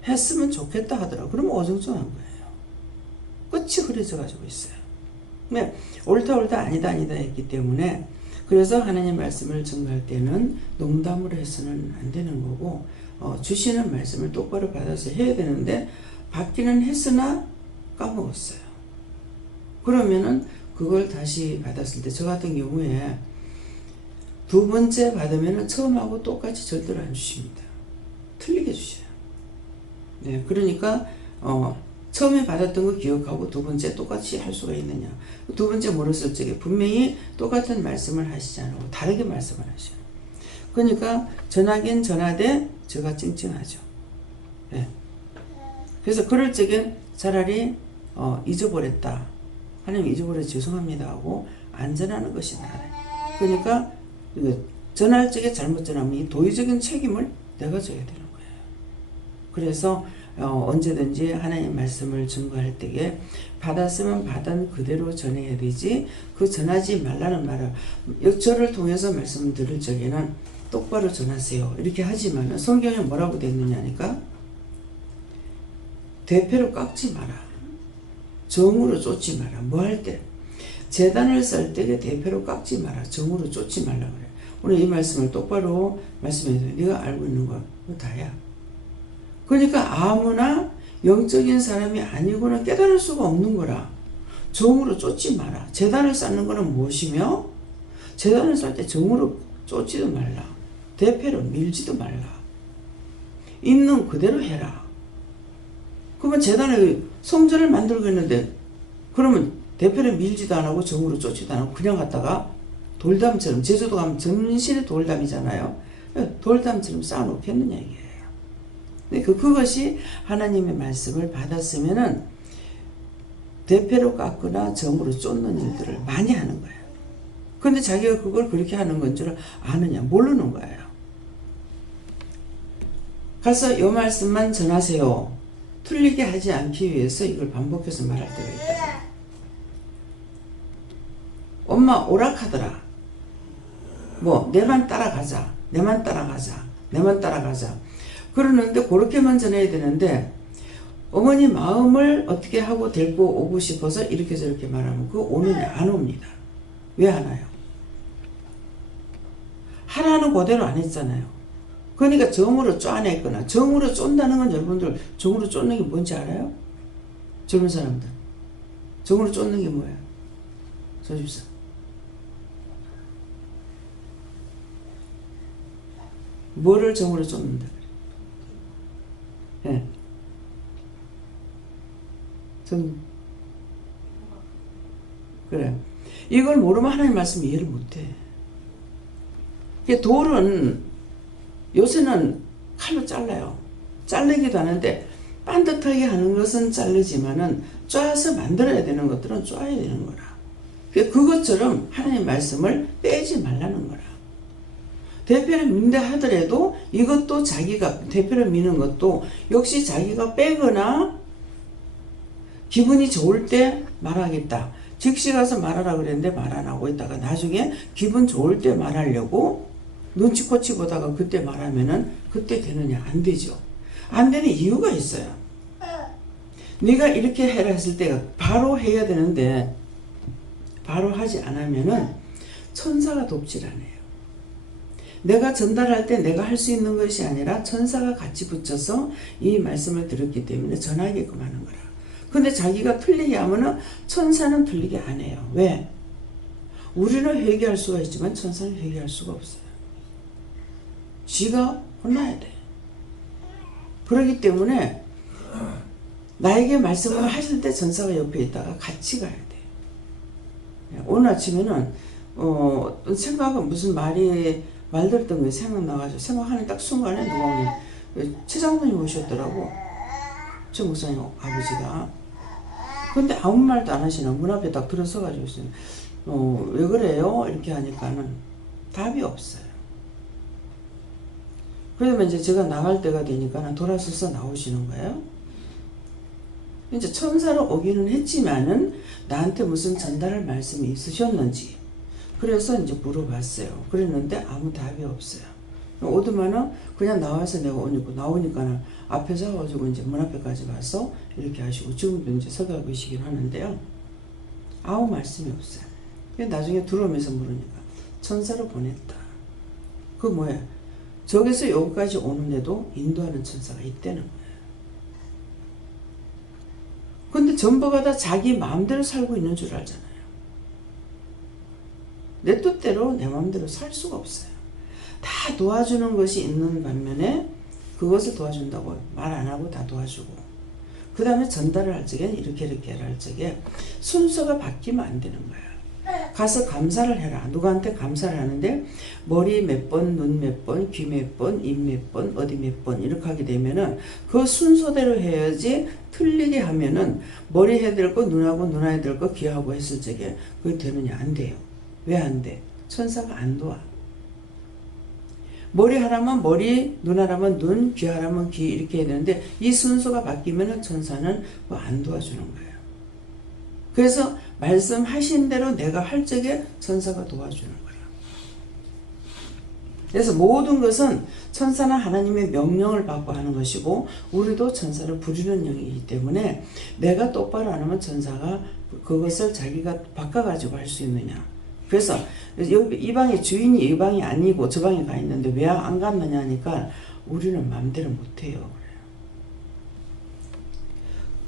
했으면 좋겠다 하더라 그러면 어정쩡한 거예요. 끝이 흐려져 가지고 있어요. 옳다 아니다 했기 때문에 그래서 하나님 말씀을 증거할 때는 농담으로 해서는 안 되는 거고 주시는 말씀을 똑바로 받아서 해야 되는데 받기는 했으나 까먹었어요. 그러면은 그걸 다시 받았을 때 저 같은 경우에 두 번째 받으면은 처음하고 똑같이 절대로 안 주십니다. 틀리게 주셔요. 네, 그러니까 처음에 받았던 거 기억하고 두 번째 똑같이 할 수가 있느냐. 두 번째 물었을 적에 분명히 똑같은 말씀을 하시지 않고 다르게 말씀을 하셔요. 그러니까 전하긴 전하되 저가 찡찡하죠. 네. 그래서 그럴 적엔 차라리 잊어버렸다. 하나님 잊어버려서 죄송합니다 하고 안 전하는 것이 나아요. 그러니까 전할 적에 잘못 전하면 이 도의적인 책임을 내가 져야 되는 거예요. 그래서 언제든지 하나님 말씀을 증거할 때에 받았으면 받은 그대로 전해야 되지 그 전하지 말라는 말을 저를 통해서 말씀을 들을 적에는 똑바로 전하세요. 이렇게 하지만 성경에 뭐라고 되어 있느냐니까 대패로 깎지 마라. 정으로 쫓지 마라. 뭐 할 때? 재단을 쌀 때에 대패로 깎지 마라. 정으로 쫓지 말라 그래. 오늘 이 말씀을 똑바로 말씀해서 네가 알고 있는 거 다야. 그러니까 아무나 영적인 사람이 아니고는 깨달을 수가 없는 거라. 정으로 쫓지 마라. 재단을 쌓는 거는 무엇이며 재단을 쌀 때 정으로 쫓지도 말라. 대패로 밀지도 말라. 있는 그대로 해라. 그러면 재단에 성전을 만들고 있는데 그러면 대패를 밀지도 안 하고 정으로 쫓지도 안 하고 그냥 갔다가 돌담처럼 제주도 가면 전신에 돌담이잖아요. 돌담처럼 쌓아놓겠느냐 이게. 그것이 하나님의 말씀을 받았으면은 대패로 깎거나 정으로 쫓는 일들을 많이 하는 거예요. 그런데 자기가 그걸 그렇게 하는 건 줄 아느냐 모르는 거예요. 가서 이 말씀만 전하세요. 틀리게 하지 않기 위해서 이걸 반복해서 말할 때가 있다. 엄마 오락하더라. 뭐 내만 따라가자. 내만 따라가자. 내만 따라가자. 그러는데 그렇게만 전해야 되는데 어머니 마음을 어떻게 하고 데리고 오고 싶어서 이렇게 저렇게 말하면 그거 오느냐 안 옵니다. 왜 하나요? 하라는 그대로 안 했잖아요. 그러니까 정으로 쪼아냈거나 정으로 쫀다는 건 여러분들 정으로 쫓는 게 뭔지 알아요? 젊은 사람들 정으로 쫓는 게 뭐예요? 조집사 뭐를 정으로 쫓는다 그래? 예. 그래. 이걸 모르면 하나님 말씀 이해를 못해. 돌은 요새는 칼로 잘라요. 자르기도 하는데 반듯하게 하는 것은 자르지만은 쪼아서 만들어야 되는 것들은 쪼아야 되는 거라. 그것처럼 하나님 말씀을 빼지 말라는 거라. 대표를 민다 하더라도 이것도 자기가 대표를 미는 것도 역시 자기가 빼거나 기분이 좋을 때 말하겠다. 즉시 가서 말하라 그랬는데 말 안 하고 있다가 나중에 기분 좋을 때 말하려고 눈치코치 보다가 그때 말하면은 그때 되느냐? 안 되죠. 안 되는 이유가 있어요. 네가 이렇게 해라 했을 때가 바로 해야 되는데 바로 하지 않으면은 천사가 돕질 않아요. 내가 전달할 때 내가 할 수 있는 것이 아니라 천사가 같이 붙여서 이 말씀을 들었기 때문에 전하게끔 하는 거라. 근데 자기가 틀리게 하면은 천사는 틀리게 안 해요. 왜? 우리는 회개할 수가 있지만 천사는 회개할 수가 없어요. 지가 혼나야 돼. 그렇기 때문에 나에게 말씀을 하실 때 천사가 옆에 있다가 같이 가야 돼. 오늘 아침에는 생각은 무슨 말 들었던 게 생각나가지고 생각하는 딱 순간에 누가 오면 최 장로님 오셨더라고. 최 목사님 아버지가. 근데 아무 말도 안 하시나 문 앞에 딱 들어서가지고 왜 그래요? 이렇게 하니까는 답이 없어요. 그러면 이제 제가 나갈 때가 되니까 돌아서서 나오시는 거예요. 이제 천사로 오기는 했지만은 나한테 무슨 전달할 말씀이 있으셨는지 그래서 이제 물어봤어요. 그랬는데 아무 답이 없어요. 오더만은 그냥 나와서 내가 나오니까는 앞에 서가지고 이제 문 앞에까지 가서 이렇게 하시고 지금도 이제 서가 계시긴 하는데요. 아무 말씀이 없어요. 나중에 들어오면서 물으니까 천사로 보냈다. 그 뭐야? 저기서 여기까지 오는데도 인도하는 천사가 있다는 거예요. 근데 전부가 다 자기 마음대로 살고 있는 줄 알잖아요. 내 뜻대로 내 마음대로 살 수가 없어요. 다 도와주는 것이 있는 반면에 그것을 도와준다고 말 안 하고 다 도와주고, 그 다음에 전달을 할 적에 이렇게 할 적에 순서가 바뀌면 안 되는 거야. 가서 감사를 해라. 누구한테 감사를 하는데 머리 몇 번, 눈 몇 번, 귀 몇 번, 입 몇 번, 어디 몇 번 이렇게 하게 되면은 그 순서대로 해야지. 틀리게 하면은 머리 해야 될 거 눈하고 눈 해야 될 거 귀하고 했을 적에 그게 되느냐? 안 돼요. 왜 안 돼? 천사가 안 도와. 머리 하라면 머리, 눈 하라면 눈, 귀 하라면 귀 이렇게 해야 되는데 이 순서가 바뀌면은 천사는 뭐 안 도와주는 거예요. 그래서 말씀하신 대로 내가 할 적에 천사가 도와주는 거예요. 그래서 모든 것은 천사는 하나님의 명령을 받고 하는 것이고 우리도 천사를 부리는 영이기 때문에 내가 똑바로 안 하면 천사가 그것을 자기가 바꿔가지고 할 수 있느냐. 그래서 여기 이 방의 주인이 이 방이 아니고 저 방에 가 있는데 왜 안 갔느냐 하니까 우리는 마음대로 못해요.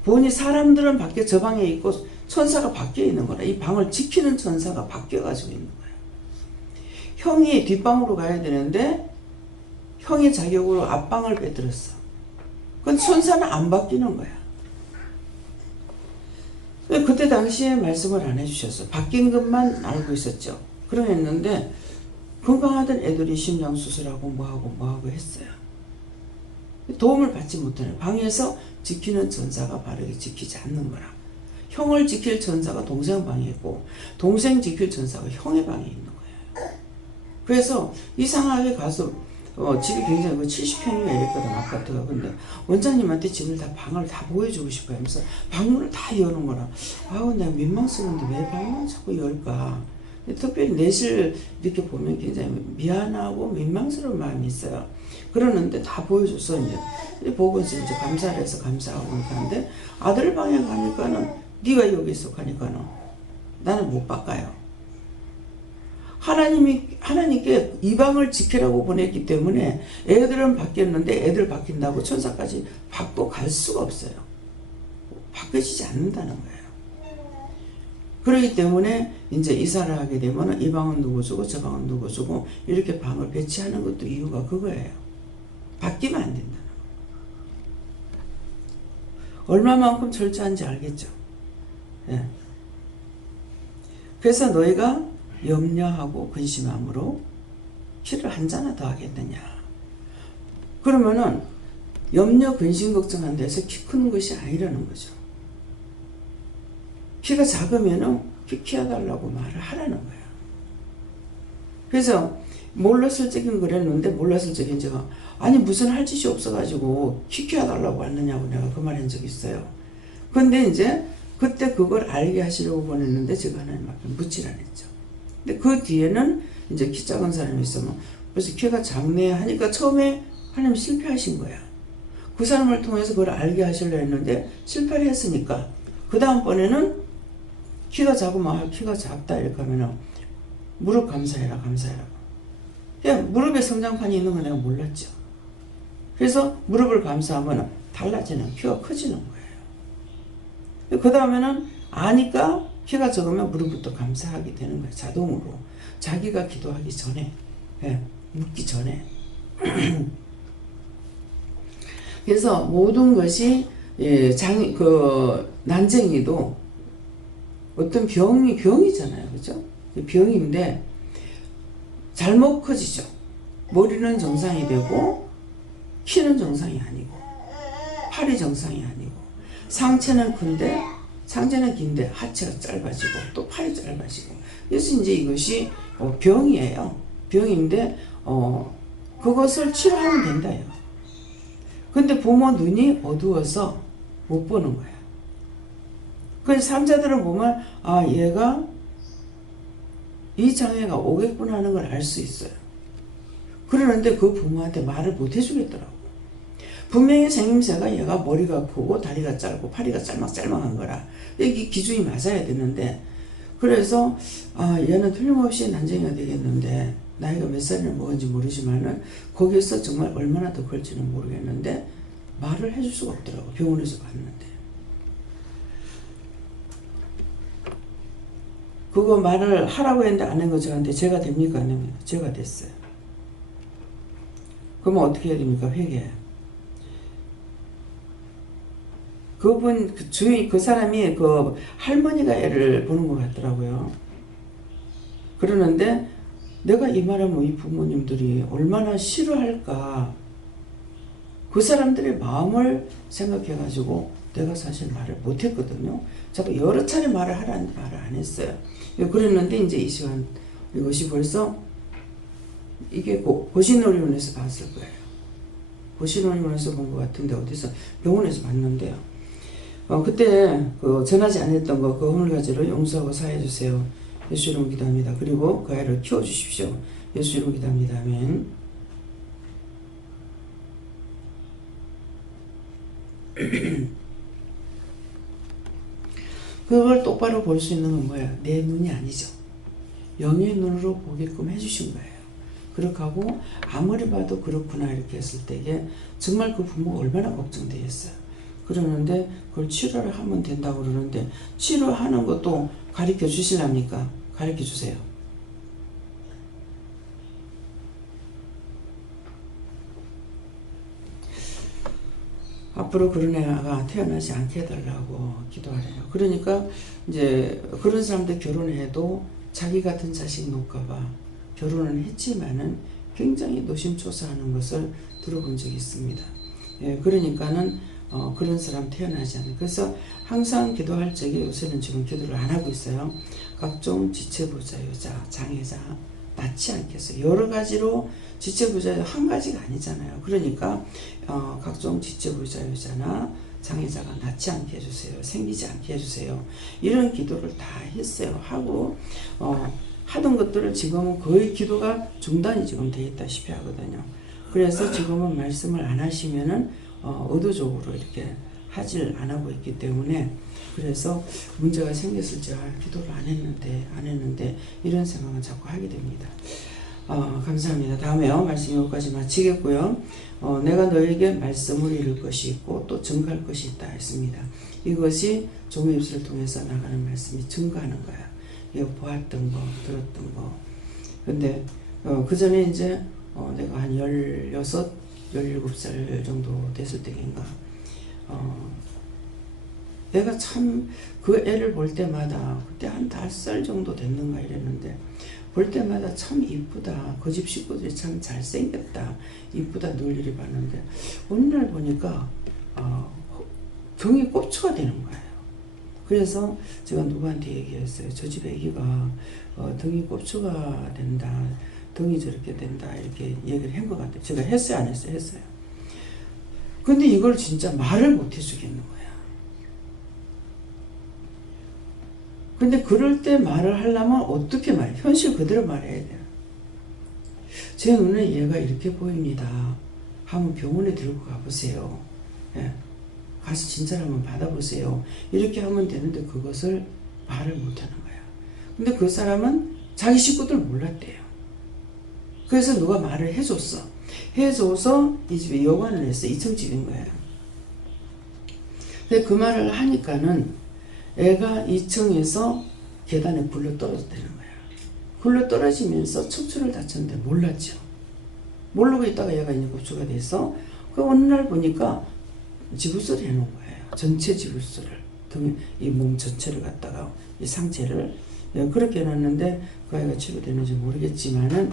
보니 사람들은 밖에 저 방에 있고 천사가 밖에 있는 거라. 이 방을 지키는 천사가 바뀌어가지고 있는 거예요. 형이 뒷방으로 가야 되는데 형의 자격으로 앞방을 빼들었어. 근데 천사는 안 바뀌는 거야. 그때 당시에 말씀을 안 해주셨어. 바뀐 것만 알고 있었죠. 그러했는데 건강하던 애들이 심장수술하고 뭐하고 했어요. 도움을 받지 못하는 방에서 지키는 천사가 바르게 지키지 않는 거라. 형을 지킬 천사가 동생 방에 있고 동생 지킬 천사가 형의 방에 있는 거예요. 그래서 이상하게 가서 집이 굉장히 70평이나 이랬거든 아파트가. 근데 원장님한테 집을 다 방을 다 보여주고 싶어요 하면서 방문을 다 여는 거라. 아우 내가 민망스러운데 왜 방문을 자꾸 열까. 특별히 내실 이렇게 보면 굉장히 미안하고 민망스러운 마음이 있어요. 그러는데 다 보여줘서 이제 보고 이제 감사를 해서 감사하고 하는데 아들 방에 가니까는 네가 여기 있어 가니까는 나는 못 바꿔요. 하나님께 이 방을 지키라고 보냈기 때문에 애들은 바뀌었는데 애들 바뀐다고 천사까지 바꿔 갈 수가 없어요. 바뀌어지지 않는다는 거예요. 그렇기 때문에 이제 이사를 하게 되면 이 방은 누구 주고 저 방은 누구 주고 이렇게 방을 배치하는 것도 이유가 그거예요. 바뀌면 안 된다는 거예요. 얼마만큼 철저한지 알겠죠? 예. 그래서 너희가 염려하고 근심함으로 키를 한 자나 더 하겠느냐. 그러면은 염려 근심 걱정한 데서 키 크는 것이 아니라는 거죠. 키가 작으면은 키 키워달라고 말을 하라는 거야. 그래서 몰랐을 적엔 그랬는데 몰랐을 적엔 제가 아니 무슨 할 짓이 없어가지고 키 키워달라고 왔느냐고 내가 그 말 한 적이 있어요. 근데 이제 그때 그걸 알게 하시려고 보냈는데 제가 하나님 앞에 묻질 않았죠. 근데 그 뒤에는 이제 키 작은 사람이 있으면 벌써 키가 작네 하니까 처음에 하나님 실패하신 거야. 그 사람을 통해서 그걸 알게 하시려 했는데 실패를 했으니까 그 다음번에는 키가 작으면 키가 작다 이렇게 하면은 무릎 감사해라. 그냥 무릎에 성장판이 있는 거 내가 몰랐죠. 그래서 무릎을 감사하면 달라지는 키가 커지는 거예요. 그 다음에는 아니까 키가 적으면 무릎부터 감사하게 되는 거예요. 자동으로. 자기가 기도하기 전에, 묻기 전에. 그래서 모든 것이 난쟁이도 어떤 병이잖아요. 그죠? 병인데 잘못 커지죠. 머리는 정상이 되고 키는 정상이 아니고 팔이 정상이 아니고 상체는 긴데 하체가 짧아지고 또 팔이 짧아지고. 그래서 이제 이것이 병이에요. 병인데 그것을 치료하면 된다요. 근데 부모 눈이 어두워서 못 보는 거야. 그래서 삼자들은 보면 얘가 이 장애가 오겠구나 하는 걸 알 수 있어요. 그러는데 그 부모한테 말을 못 해주겠더라고. 분명히 생김새가 얘가 머리가 크고 다리가 짧고 팔이가 짤막짤막한 거라 이게 기준이 맞아야 되는데 그래서 얘는 틀림없이 난쟁이가 되겠는데 나이가 몇 살이나 먹은지 모르지만은 거기서 정말 얼마나 더 걸지는 모르겠는데 말을 해줄 수가 없더라고. 병원에서 봤는데. 그거 말을 하라고 했는데 안 한 거 저한테 제가 됩니까? 안 됩니까? 제가 됐어요. 그러면 어떻게 해야 됩니까? 회개. 그분, 그 주인, 그 사람이 그 할머니가 애를 보는 것 같더라고요. 그러는데 내가 이 말하면 이 부모님들이 얼마나 싫어할까. 그 사람들의 마음을 생각해가지고 내가 사실 말을 못했거든요. 자꾸 여러 차례 말을 하라는데 말을 안 했어요. 그랬는데 이제 이 시간 이것이 벌써 이게 고신의료원에서 봤을 거예요. 고신의료원에서 본 것 같은데 어디서 병원에서 봤는데요. 그때 그 전하지 않았던 거 그 허물가지를 용서하고 사해 주세요. 예수 이름 기도합니다. 그리고 그 아이를 키워주십시오. 예수 이름 기도합니다. 아멘. 그걸 똑바로 볼 수 있는 건 뭐야? 내 눈이 아니죠. 영의 눈으로 보게끔 해주신 거예요. 그렇게 하고 아무리 봐도 그렇구나 이렇게 했을 때에 정말 그 부모가 얼마나 걱정되겠어요. 그러는데 그걸 치료를 하면 된다고 그러는데 치료하는 것도 가르쳐 주실랍니까? 가르쳐 주세요. 앞으로 그런 애가 태어나지 않게 해달라고 기도하래요. 그러니까 이제 그런 사람들 결혼해도 자기 같은 자식 놓을까봐 결혼은 했지만은 굉장히 노심초사하는 것을 들어본 적이 있습니다. 예, 그러니까는 그런 사람 태어나지 않아요. 그래서 항상 기도할 적에 요새는 지금 기도를 안 하고 있어요. 각종 지체부자유자, 장애자 낳지 않겠어요. 여러 가지로 지체부자유 한 가지가 아니잖아요. 그러니까 각종 지체부자유자나 장애자가 낳지 않게 해주세요. 생기지 않게 해주세요. 이런 기도를 다 했어요. 하고 하던 것들을 지금은 거의 기도가 중단이 지금 돼 있다시피 하거든요. 그래서 지금은 말씀을 안 하시면은 의도적으로 이렇게 하질 안 하고 있기 때문에 그래서 문제가 생겼을 때 기도를 안 했는데 이런 생각은 자꾸 하게 됩니다. 감사합니다. 다음에요. 말씀 여기까지 마치겠고요. 내가 너에게 말씀을 이룰 것이 있고 또 증거할 것이 있다 했습니다. 이것이 종의 입술을 통해서 나가는 말씀이 증거하는 거야. 이거 보았던 거, 들었던 거. 근데 그 전에 이제 내가 한 16, 17살 정도 됐을 때인가 내가 참 그 애를 볼 때마다 그때 한 5살 정도 됐는가 이랬는데 볼 때마다 참 이쁘다. 그 집 식구들이 참 잘생겼다. 이쁘다 늘 이리 봤는데 어느 날 보니까 등이 꼽추가 되는 거예요. 그래서 제가 누구한테 얘기했어요. 저 집 애기가 등이 꼽추가 된다. 등이 저렇게 된다. 이렇게 얘기를 한 것 같아요. 제가 했어요? 안 했어요? 했어요. 근데 이걸 진짜 말을 못 해주겠는 거야. 근데 그럴 때 말을 하려면 어떻게 말해? 현실 그대로 말해야 돼요. 제 눈에 얘가 이렇게 보입니다. 한번 병원에 들고 가보세요. 예. 가서 진찰 한번 받아보세요. 이렇게 하면 되는데 그것을 말을 못하는 거야. 근데 그 사람은 자기 식구들 몰랐대요. 그래서 누가 말을 해줬어. 해줘서 이 집에 여관을 했어. 2층 집인 거예요. 근데 그 말을 하니까는 애가 2층에서 계단에 굴러 떨어졌다는 거야. 굴러 떨어지면서 척추를 다쳤는데 몰랐죠. 모르고 있다가 얘가 이제 곱추가 돼서 그 어느 날 보니까 지불소를 해놓은 거예요. 전체 지불소를 이 몸 전체를 갖다가 이 상체를 그렇게 해놨는데 그 아이가 치료되는지 모르겠지만은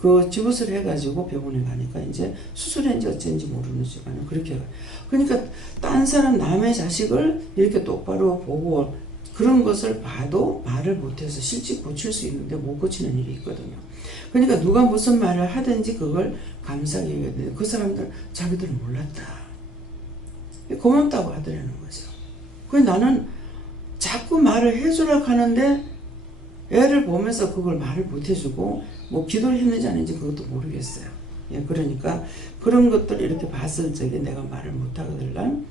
그 지불소를 해가지고 병원에 가니까 이제 수술했는지 어쩐지 모르는지만은 그렇게 그러니까 딴 사람 남의 자식을 이렇게 똑바로 보고 그런 것을 봐도 말을 못해서 실제 고칠 수 있는데 못 고치는 일이 있거든요. 그러니까 누가 무슨 말을 하든지 그걸 감사하게 해야 되는데 그 사람들 자기들은 몰랐다. 고맙다고 하더라는 거죠. 그래서 나는 자꾸 말을 해주려고 하는데 애를 보면서 그걸 말을 못 해주고 뭐 기도를 했는지 안 했는지 그것도 모르겠어요. 예, 그러니까 그런 것들을 이렇게 봤을 적에 내가 말을 못 하거든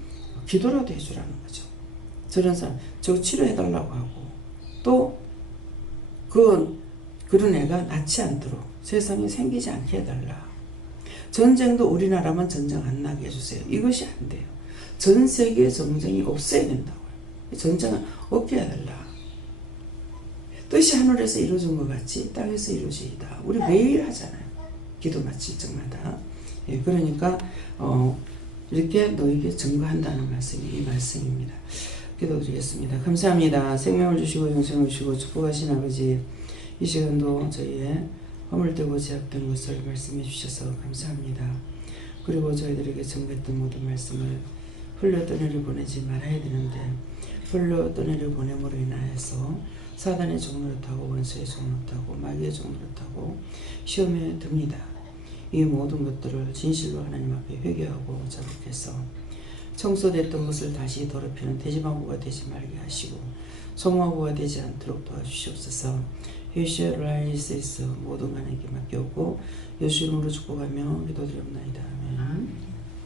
기도라도 해주라는 거죠. 저런 사람 저거 치료해달라고 하고 또 그런 애가 낳지 않도록 세상에 생기지 않게 해달라. 전쟁도 우리나라만 전쟁 안 나게 해주세요. 이것이 안 돼요. 전 세계 전쟁이 없어야 된다고요. 전쟁은 없게 해달라. 뜻이 하늘에서 이루어진 것 같이 땅에서 이루어지이다. 우리 매일 하잖아요. 기도 마칠 적마다. 예, 그러니까 이렇게 너에게 증거한다는 말씀이 이 말씀입니다. 기도드리겠습니다. 감사합니다. 생명을 주시고 영생을 주시고 축복하신 아버지, 이 시간도 저희의 허물되고 제약된 것을 말씀해 주셔서 감사합니다. 그리고 저희들에게 증거했던 모든 말씀을 흘려 떠내려 보내지 말아야 되는데 흘러 떠내려 보냄으로 인하여서 사단의 종로를 타고 원수의 종로를 타고 마귀의 종로를 타고 시험에 듭니다. 이 모든 것들을 진실로 하나님 앞에 회개하고 자복해서 청소됐던 것을 다시 더럽히는 돼지방구가 되지 말게 하시고 송화구가 되지 않도록 도와주시옵소서. 예수의 라이스에서 모든 하나님께 맡겼고 예수 이름으로 축복하며 기도드립니다. 아멘.